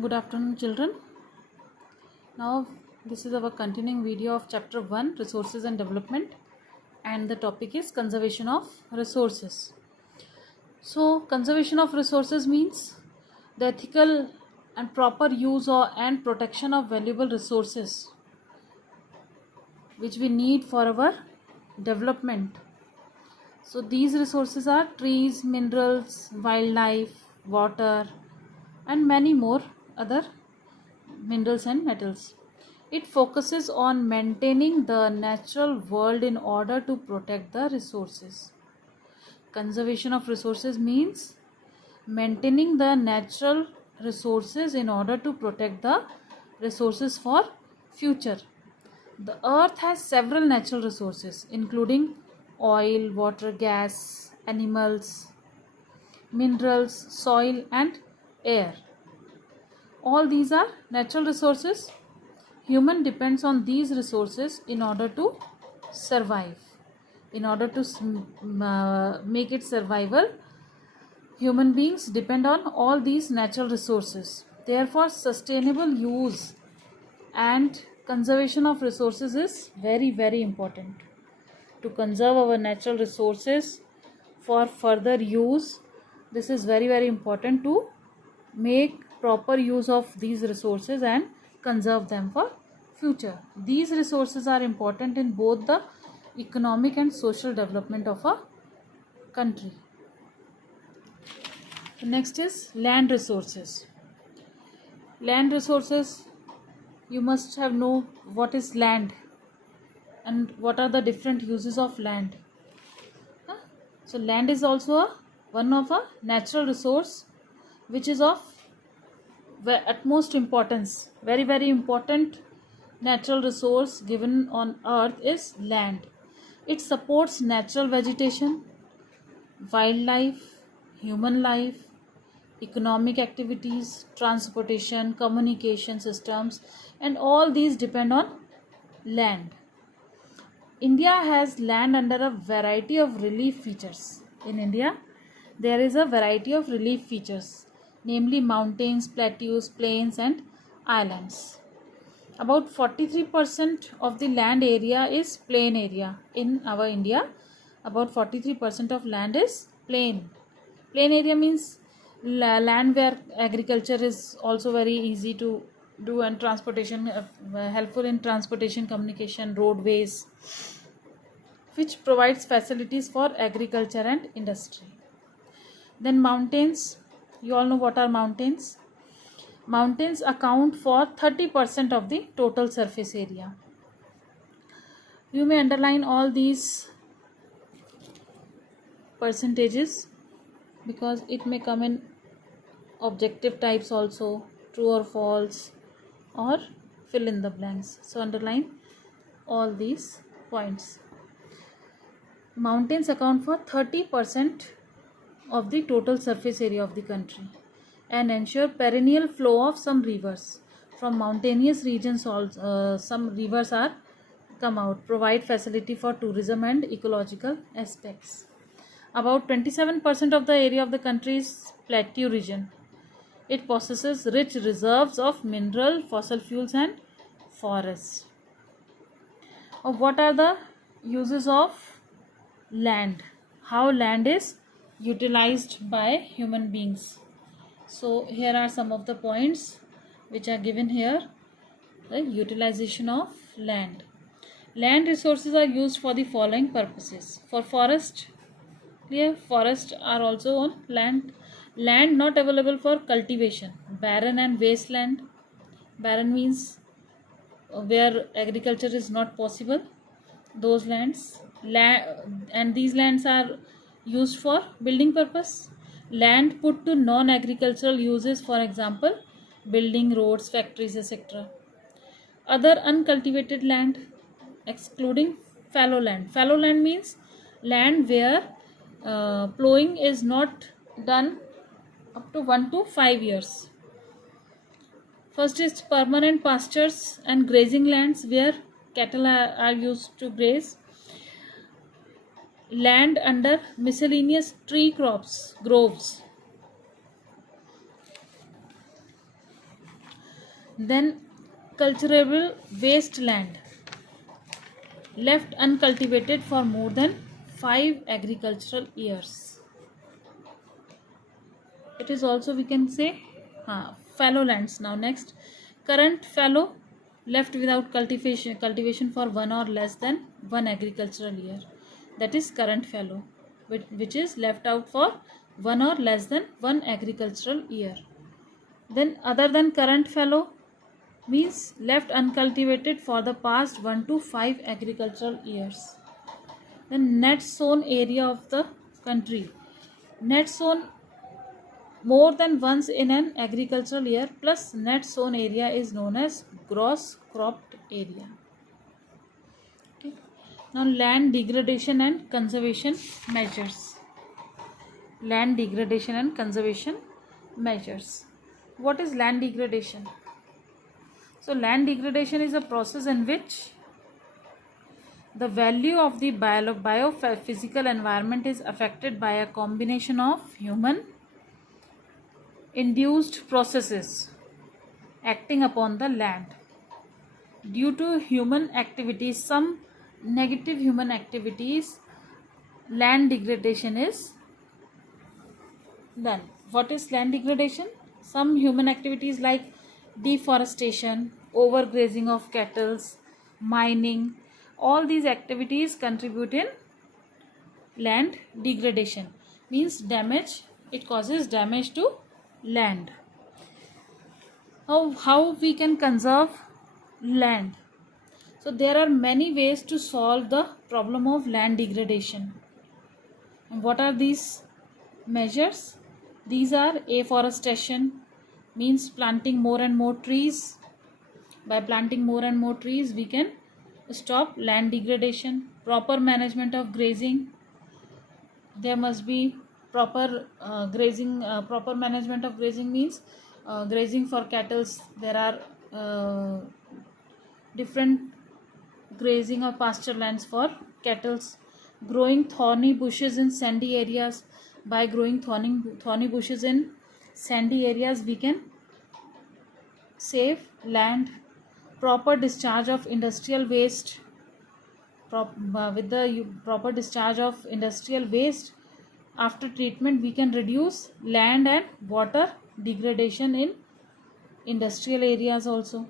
Good afternoon, children. Now, this is our continuing video of chapter 1, Resources and Development, and the topic is Conservation of Resources. So, conservation of resources means the ethical and proper use and protection of valuable resources which we need for our development. So, these resources are trees, minerals, wildlife, water, and many more other minerals and metals. It focuses on maintaining the natural world in order to protect the resources. Conservation of resources means maintaining the natural resources in order to protect the resources for future. The earth has several natural resources including oil, water, gas, animals, minerals, soil and air. All these are natural resources. Human depends on these resources in order to survive. In order to make it survival, human beings depend on all these natural resources. Therefore, sustainable use and conservation of resources is very, very important. To conserve our natural resources for further use, this is very, very important to make proper use of these resources and conserve them for future. These resources are important in both the economic and social development of a country. The next is land resources. Land resources, you must have know what is land and what are the different uses of land. So land is also one of a natural resource which is of utmost importance. Very, very important natural resource given on earth is land. It supports natural vegetation, wildlife, human life, economic activities, transportation, communication systems, and all these depend on land. India has land under a variety of relief features. In India, there is a variety of relief features, namely mountains, plateaus, plains, and islands. About 43% of the land area is plain area in our India. About 43% of land is plain. Plain area means land where agriculture is also very easy to do and transportation helpful in transportation, communication, roadways, which provides facilities for agriculture and industry. Then mountains, you all know what are mountains. Mountains account for 30% of the total surface area. You may underline all these percentages because it may come in objective types also, true or false, or fill in the blanks. So underline all these points. Mountains account for 30% of the total surface area of the country and ensure perennial flow of some rivers. From mountainous regions, some rivers are come out, provide facility for tourism and ecological aspects. About 27% of the area of the country is plateau region. It possesses rich reserves of mineral, fossil fuels and forests. What are the uses of land? How land is utilized by human beings? So here are some of the points which are given here. The utilization of land. Land resources are used for the following purposes. For forest, clear, forests are also on land. Land not available for cultivation. Barren and wasteland. Barren means where agriculture is not possible. Those lands. And these lands are used for building purpose. Land put to non-agricultural uses, for example, building roads, factories, etc. Other uncultivated land, excluding fallow land. Fallow land means land where plowing is not done up to 1 to 5 years. First is permanent pastures and grazing lands where cattle are used to graze. Land under miscellaneous tree crops, groves. Then cultivable wasteland left uncultivated for more than 5 agricultural years. It is also, we can say, fallow lands. Now next, current fallow left without cultivation for 1 or less than 1 agricultural year. That is current fallow, which is left out for 1 or less than 1 agricultural year. Then other than current fallow means left uncultivated for the past 1 to 5 agricultural years. Then net sown area of the country. Net sown more than once in an agricultural year plus net sown area is known as gross cropped area. Okay. Now land degradation and conservation measures. Land degradation and conservation measures. What is land degradation? So land degradation is a process in which the value of the biophysical environment is affected by a combination of human induced processes acting upon the land. Due to human activities, some negative human activities, land degradation is done. What is land degradation? Some human activities like deforestation, overgrazing of cattle, mining, all these activities contribute in land degradation. Means damage, it causes damage to land. How we can conserve land? So there are many ways to solve the problem of land degradation. And what are these measures? These are afforestation, means planting more and more trees. By planting more and more trees, we can stop land degradation. Proper management of grazing. There must be proper grazing. Proper management of grazing means grazing for cattle. There are different grazing or pasture lands for cattle. Growing thorny bushes in sandy areas. By growing thorny bushes in sandy areas, we can save land. Proper discharge of industrial waste. With the proper discharge of industrial waste after treatment, we can reduce land and water degradation in industrial areas also.